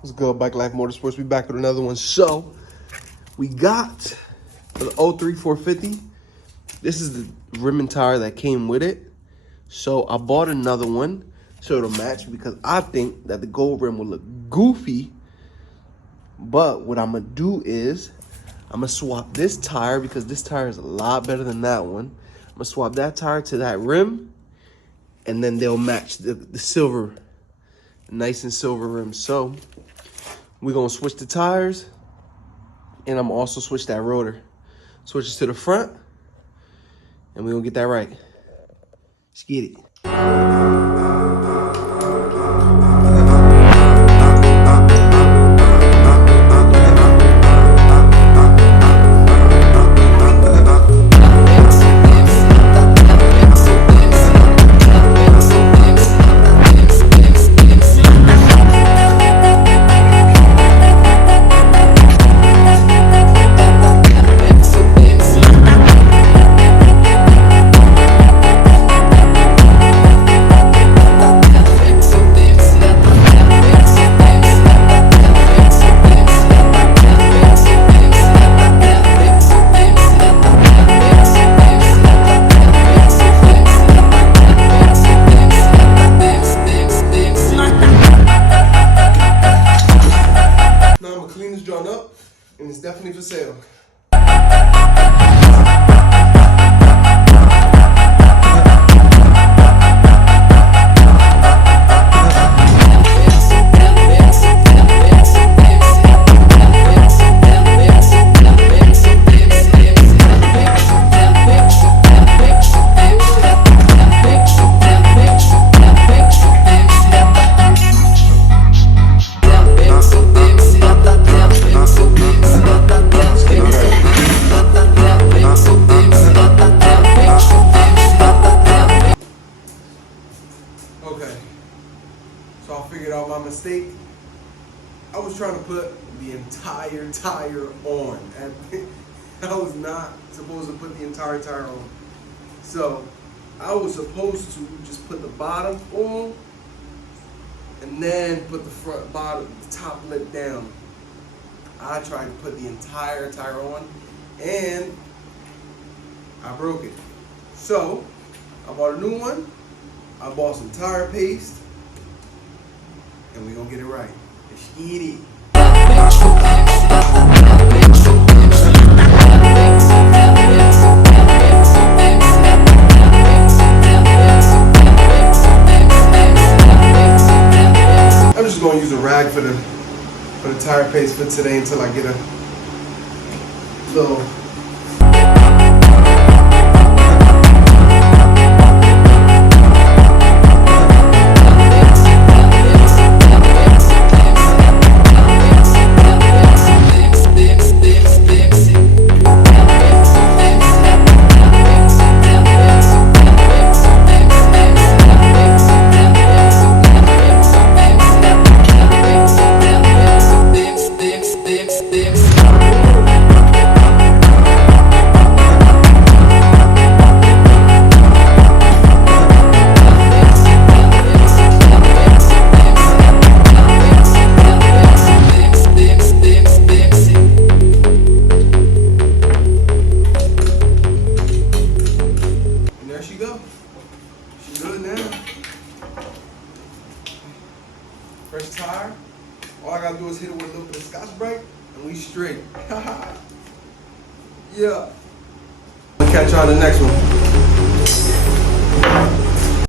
What's good, Bike Life Motorsports? We back with another one. So, we got the 03 450. This is the rim and tire that came with it. So, I bought another one so it'll match because I think that the gold rim will look goofy. But what I'm going to do is I'm going to swap this tire because this tire is a lot better than that one. I'm going to swap that tire to that rim and then they'll match the silver, nice and silver rim. So, we're going to switch the tires, and I'm also switch that rotor. Switch it to the front, and we're going to get that right. Let's get it. Drawn up, and it's definitely for sale. Okay, so I figured out my mistake. I was trying to put the entire tire on. I was not supposed to put the entire tire on. So I was supposed to just put the bottom on and then put the front bottom, the top lip down. I tried to put the entire tire on and I broke it. So I bought a new one. I bought some tire paste, and we're gonna get it right. Let's get it. I'm just gonna use a rag for the tire paste for today until I get a little. Fresh tire. All I gotta do is hit it with a little bit of Scotch-Brite and we straight. Yeah. I'll catch you on the next one.